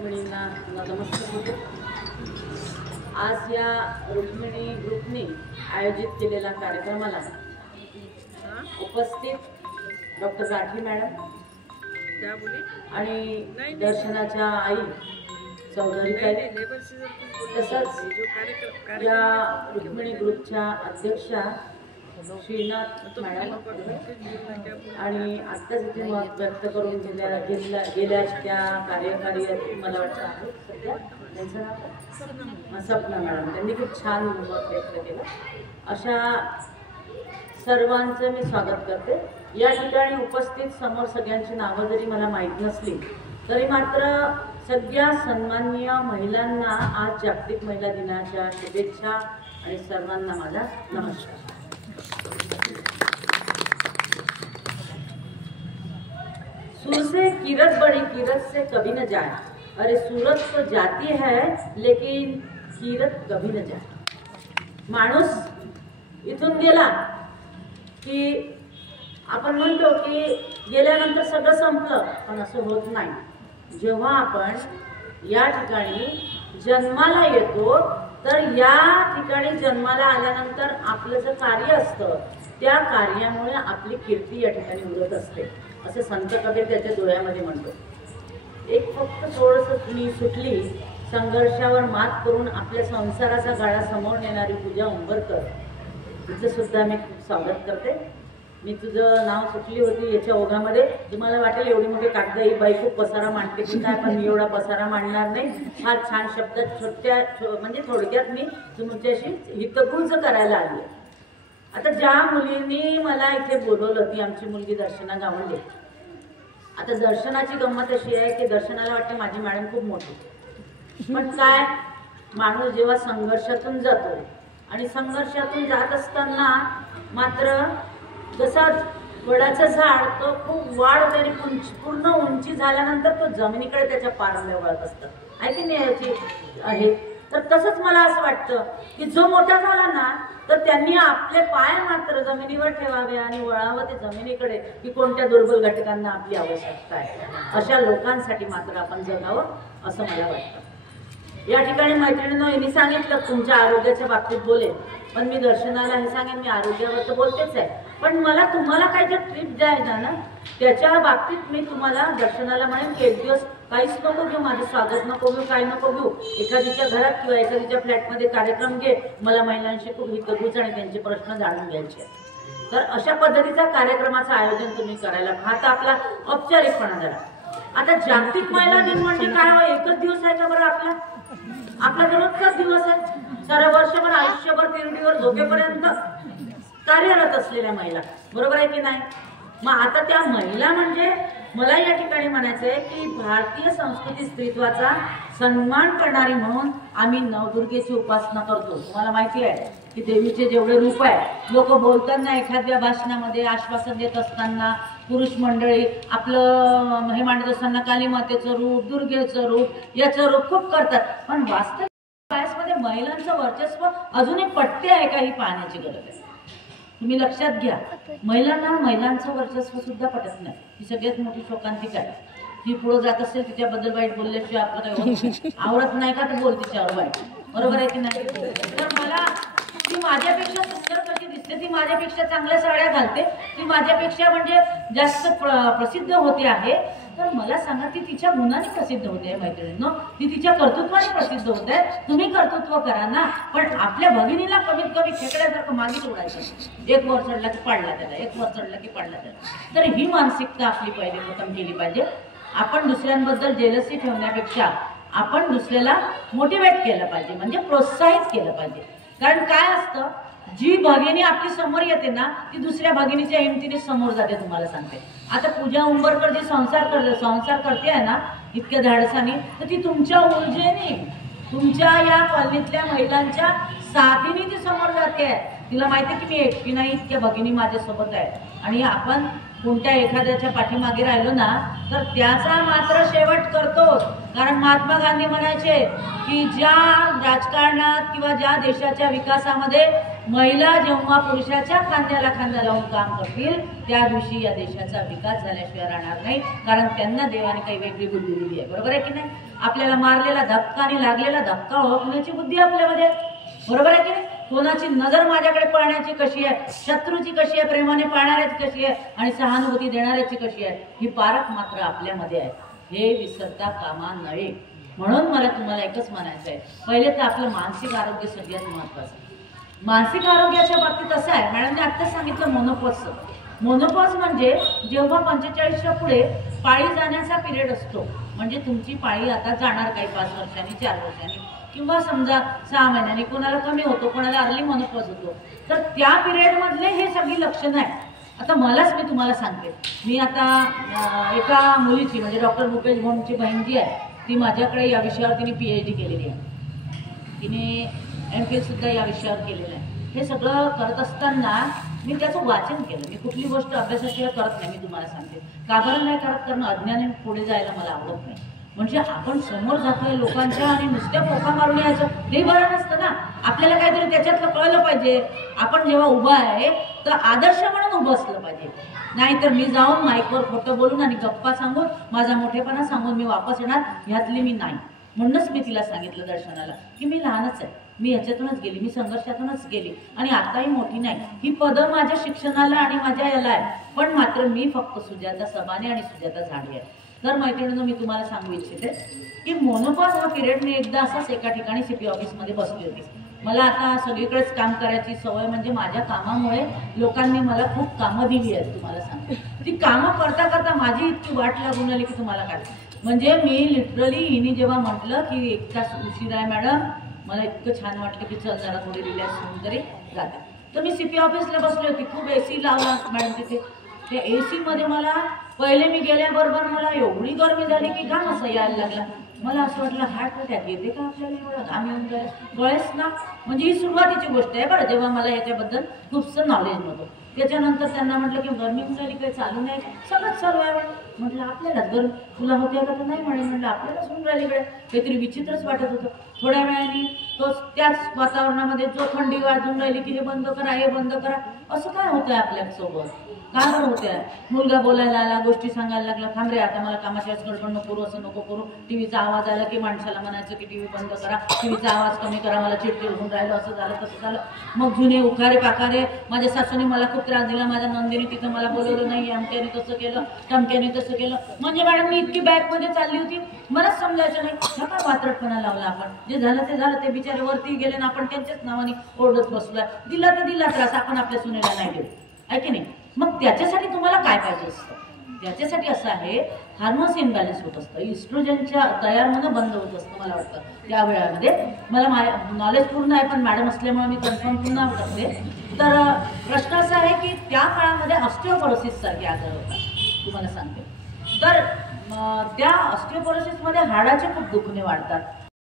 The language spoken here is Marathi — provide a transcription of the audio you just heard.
रुक्मिणींना नमस्कार. आज या रुक्मिणी ग्रुपने आयोजित केलेल्या कार्यक्रमाला उपस्थित डॉक्टर राठी मॅडम आणि दर्शनाच्या आई चौधरी ताई, तसंच या रुक्मिणी ग्रुपच्या अध्यक्षा श्रीनाथ मॅडम आणि आत्ताच इथे मत व्यक्त करून गेल्या त्या कार्यकारी मला वाटतं आहे सध्या त्यांचं नाव सपना मॅडम, त्यांनी खूप छान मत व्यक्त केलं. अशा सर्वांचं मी स्वागत करते. या ठिकाणी उपस्थित समोर सगळ्यांची नावं जरी मला माहीत नसली तरी मात्र सगळ्या सन्माननीय महिलांना आज जागतिक महिला दिनाच्या शुभेच्छा आणि सर्वांना माझा नमस्कार. सूर से किरत बड़ी, किरत से कभी न जाए. अरे सूरत तो जाती है लेकिन किरत कभी न जाए. माणूस इथून गेला की आपण म्हणतो की गेल्यानंतर सगळं संपलं, पण असं होत नाही. जेव्हा आपण या ठिकाणी जन्माला येतो तर या ठिकाणी जन्माला आल्यानंतर आपलं जे कार्य असतं त्या कार्यामुळे आपली कीर्ती या ठिकाणी उरत असते, असं संत कबीर त्याच्या डोळ्यामध्ये म्हणतो. एक फक्त थोडंसं मी सुटली संघर्षावर मात करून आपल्या संसाराचा गाडा समोर नेणारी पूजा उंबरकर, तिचं सुद्धा मी खूप स्वागत करते. मी तुझं नाव सुटली होती याच्या ओघामध्ये. तुम्हाला वाटेल एवढी मोठी कागद ही बाई खूप पसारा मांडते की काय, पण मी एवढा पसारा मांडणार नाही. फार छान शब्दात म्हणजे थोडक्यात मी तुमच्याशी हितगुज करायला आली. आता ज्या मुलींनी मला इथे बोलवलं ती आमची मुलगी दर्शना गावंडे. आता दर्शनाची गंमत अशी आहे की दर्शनाला वाटते माझी मॅडम खूप मोठी, पण काय माणूस जेव्हा संघर्षातून जातो आणि संघर्षातून जात असताना मात्र जसा वडाचं झाड तो खूप वाढ होते, पूर्ण उंची झाल्यानंतर तो जमिनीकडे त्याच्या पारंब्या वळत असतं, आहे की नाही याची आहे. तर तसंच मला असं वाटतं की जो मोठा झाला ना तर त्यांनी आपले पाय मात्र जमिनीवर ठेवावे आणि वळावं ते जमिनीकडे की कोणत्या दुर्बल घटकांना आपली आवश्यकता आहे. अशा लोकांसाठी मात्र आपण जगावं असं मला वाटतं. या ठिकाणी मैत्रिणींनो यांनी सांगितलं तुमच्या आरोग्याच्या बाबतीत बोलेल, पण मी दर्शनाला हे सांगेन मी आरोग्यावर तर बोलतेच आहे, पण मला तुम्हाला काय जर ट्रिप द्यायचा ना त्याच्या बाबतीत मी तुम्हाला दर्शनाला म्हणेन की एक दिवस काहीच नको घेऊ, माझं स्वागत नको घेऊ, काही नको घेऊ, एखादीच्या घरात किंवा एखादीच्या फ्लॅटमध्ये कार्यक्रम घे. मला महिलांशी खूप हितगुज आणि त्यांचे प्रश्न जाणून घ्यायचे. तर अशा पद्धतीचा कार्यक्रमाचं आयोजन तुम्ही करायला आता आपला औपचारिकपणा झाला. आता जागतिक महिला दिन म्हणजे काय हो, एकच दिवस आहे का बरं आपला दररोजचाच दिवस आहे. सारा वर्षभर आयुष्यभर तिरडीवर झोपेपर्यंत कार्यरत असलेल्या महिला, बरोबर आहे की नाही. मग आता त्या महिला म्हणजे मला या ठिकाणी म्हणायचं आहे की भारतीय संस्कृती स्त्रीत्वाचा सन्मान करणारी म्हणून आम्ही नवदुर्गेची उपासना करतो. तुम्हाला माहिती आहे की देवीचे जेवढे रूप आहे, लोक बोलताना एखाद्या भाषणामध्ये आश्वासन देत असताना पुरुष मंडळी आपलं हे मांडत असताना काली मातेचं रूप, दुर्गेचं रूप, याचं रूप खूप करतात, पण वास्तविक महिलांचं वर्चस्व अजूनही पटते आहे का ही पाहण्याची गरज आहे. तुम्ही लक्षात घ्या, महिलांचं वर्चस्व सुद्धा पटत नाही. ही सगळ्यात मोठी शोकांतिका आहे. ती पुढे जात असेल तिच्याबद्दल वाईट बोलल्याशिवाय आपलं काही आवडत नाही का तर बोल तिच्यावर वाईट, बरोबर आहे की नाही. तर मला ती माझ्यापेक्षा सुंदर कशी दिसते, ती माझ्यापेक्षा चांगल्या साड्या घालते, ती माझ्यापेक्षा म्हणजे जास्त प्रसिद्ध होते आहे, तर मला सांगा ती तिच्या गुणाने प्रसिद्ध होते मैत्रिणींनो, ती तिच्या कर्तृत्वाने प्रसिद्ध होते. तुम्ही कर्तृत्व करा ना, पण आपल्या भगिनीला कमीत कमी खेकड्यासारखं मागे सोडायचं. एक वर चढला की पाडला त्याला, एक वर चढला की पाडला त्याला. तर ही मानसिकता आपली पहिले खतम केली पाहिजे. आपण दुसऱ्यांबद्दल जेलसी ठेवण्यापेक्षा आपण दुसऱ्याला मोटिवेट केलं पाहिजे, म्हणजे प्रोत्साहित केलं पाहिजे. कारण काय असतं, जी भगिनी आपली समोर येते ना ती दुसऱ्या भगिनीच्या हिमतीने समोर जाते. तुम्हाला सांगते, आता पूजा उंबरकर जी संसार करते आहे ना इतक्या धाडसाने, तर ती तुमच्या ऊर्जेने, तुमच्या या कॉलनीतल्या महिलांच्या साथीने ती समोर जाते. तिला माहिती की मी एकटी नाही, इतक्या भगिनी माझ्यासोबत आहे. आणि आपण कोणत्या एखाद्याच्या पाठीमागे राहिलो ना तर त्याचा मात्र शेवट करतोच. कारण महात्मा गांधी म्हणायचे की ज्या राजकारणात किंवा ज्या देशाच्या विकासामध्ये महिला जेव्हा पुरुषाच्या खांद्याला खांदा लावून काम करतील त्या दिवशी या देशाचा विकास झाल्याशिवाय राहणार नाही. कारण त्यांना देवाने काही वेगळी बुद्धी दिली आहे, बरोबर आहे की नाही. आपल्याला मारलेला धक्का आणि लागलेला धक्का ओळखण्याची बुद्धी आपल्यामध्ये आहे. बरोबर आहे की नाही? कोणाची नजर माझ्याकडे पाहण्याची कशी आहे, शत्रूची कशी आहे, प्रेमाने पाहणाऱ्याची कशी आहे आणि सहानुभूती देणाऱ्याची कशी आहे, ही पारख मात्र आपल्यामध्ये आहे. हे विसरता कामा नये. म्हणून मला तुम्हाला एकच म्हणायचं आहे, पहिले तर आपलं मानसिक आरोग्य सगळ्यात महत्वाचं. मानसिक आरोग्याच्या बाबतीत असं आहे, मॅडमने आत्ताच सांगितलं मोनोपॉजचं. मोनोपॉज म्हणजे जेव्हा 45च्या पुढे पाळी जाण्याचा पिरियड असतो, म्हणजे तुमची पाळी आता जाणार काही 5 वर्षांनी 4 वर्षांनी किंवा समजा 6 महिन्यांनी, कोणाला कमी होतो, कोणाला अर्ली मोनोपॉज होतो. तर त्या पिरियड मधले हे सगळी लक्षणं आहेत. आता मलाच मी तुम्हाला सांगते, मी आता एका मुलीची म्हणजे डॉक्टर भूपेश भोमची बहीण जी आहे, ती माझ्याकडे या विषयावर तिने PhD केलेली आहे. तिने MPhil सुद्धा या विषयावर केलेलं आहे. हे सगळं करत असताना मी त्याचं वाचन केलं. मी कुठली गोष्ट अभ्यासाशिवाय करत नाही, मी तुम्हाला सांगते. का बरं नाही करत? कारण अज्ञानाने पुढे जायला मला आवडत नाही. म्हणजे आपण समोर जातोय लोकांच्या आणि नुसत्या पोका मारून यायचं हे बरं नसतं ना. आपल्याला काहीतरी त्याच्यातलं कळलं पाहिजे. आपण जेव्हा उभा आहे तर आदर्श म्हणून उभं असलं पाहिजे. नाहीतर मी जाऊन माईकवर खोटं बोलून आणि गप्पा सांगून माझा मोठेपणा सांगून मी वापस येणार, ह्यातली मी नाही. म्हणूनच मी तिला सांगितलं दर्शनाला की मी लहानच आहे, मी ह्याच्यातूनच गेली, मी संघर्षातूनच गेली आणि आताही मोठी नाही. ही पदं माझ्या शिक्षणाला आणि माझ्या याला आहे, पण मात्र मी फक्त सुजाता सबाने आणि सुजाता झाडे आहे. तर मैत्रिणींनो, मी तुम्हाला सांगू इच्छिते की मोनोपॉज हा पिरियड मी एकदा असाच एका ठिकाणी CP ऑफिसमध्ये बसली होती. मला आता सगळीकडेच काम करायची सवय, म्हणजे माझ्या कामामुळे लोकांनी मला खूप कामं दिली आहेत. तुम्हाला सांगते, ती कामं करता करता माझी इतकी वाट लागून आली की तुम्हाला काय, म्हणजे मी लिटरली हिने जेव्हा म्हटलं की 1 तास उशीर आहे मॅडम, मला इतकं छान वाटलं की चल जरा थोडी रिलॅक्स होऊन तरी जाते. तर मी CP ऑफिसला बसली होती. खूप AC लावला मॅडम तिथे. त्या AC मध्ये मला पहिले मी गेल्याबरोबर मला एवढी गरमी झाली की घाम असं यायला लागला. मला असं वाटलं हार्ट अटॅक येते का आपल्याला, एवढा घाम येऊन गळेच ना. म्हणजे ही सुरुवातीची गोष्ट आहे बरं, जेव्हा मला याच्याबद्दल खूपसं नॉलेज नव्हतं. त्याच्यानंतर त्यांना म्हटलं की गरमी झाली काही चालू नाही, सगळंच चालू आहे. म्हटलं आपल्यालाच गरम तुला होते का? तर नाही म्हणे. म्हटलं आपल्याला सुन राहिली इकडे, काहीतरी विचित्रच वाटत होतं. थोड्या वेळाने तो त्याच वातावरणामध्ये जो थंडी वाजून राहिली की हे बंद करा, हे बंद करा, असं काय होतंय आपल्यासोबत? का बरं होत्या? मुलगा बोलायला आला, गोष्टी सांगायला लागला, थांब रे आता मला कामाच्या वेळेस गडबड नको करू, असं नको करू. टीव्हीचा आवाज आला की माणसाला म्हणायचं की टीव्ही बंद करा, टीव्हीचा आवाज कमी करा, मला चिडचिड होऊन राहिलं, असं झालं तसं झालं. मग जुने उखारे पाखारे, माझ्या सासूने मला खूप त्रास दिला, माझ्या नंदिनी तिथं मला बोलवलं नाही, अमक्याने तसं केलं, टमक्याने तसं केलं. म्हणजे मॅडम मी इतकी बॅगमध्ये चालली होती, मलाच समजायचं नाही हा काय वात्रटपणा लावला आपण. जे झालं ते झालं, ते बिचारे वरती गेले ना आपण त्यांच्याच नावाने ओरडत बसलोय. दिला तर दिला त्रास, आपण आपल्या सुनेला नाही देऊ, आहे की नाही? मग त्याच्यासाठी तुम्हाला काय पाहिजे असतं? त्याच्यासाठी असं आहे, हार्मोन्स इम्बॅलन्स होत असतं, इस्ट्रोजनच्या तयार होणं बंद होत असतं. मला वाटतं त्या वेळामध्ये मला नॉलेज पूर्ण आहे, पण मॅडम असल्यामुळे मी कन्फर्म पुन्हा करते. तर प्रश्न असा आहे की त्या काळामध्ये ऑस्टिओपोरोसिस सारखे आजार होतात, तुम्हाला सांगते. तर त्या ऑस्टिओपोरोसिसमध्ये हाडाचे खूप दुखणे वाढतात.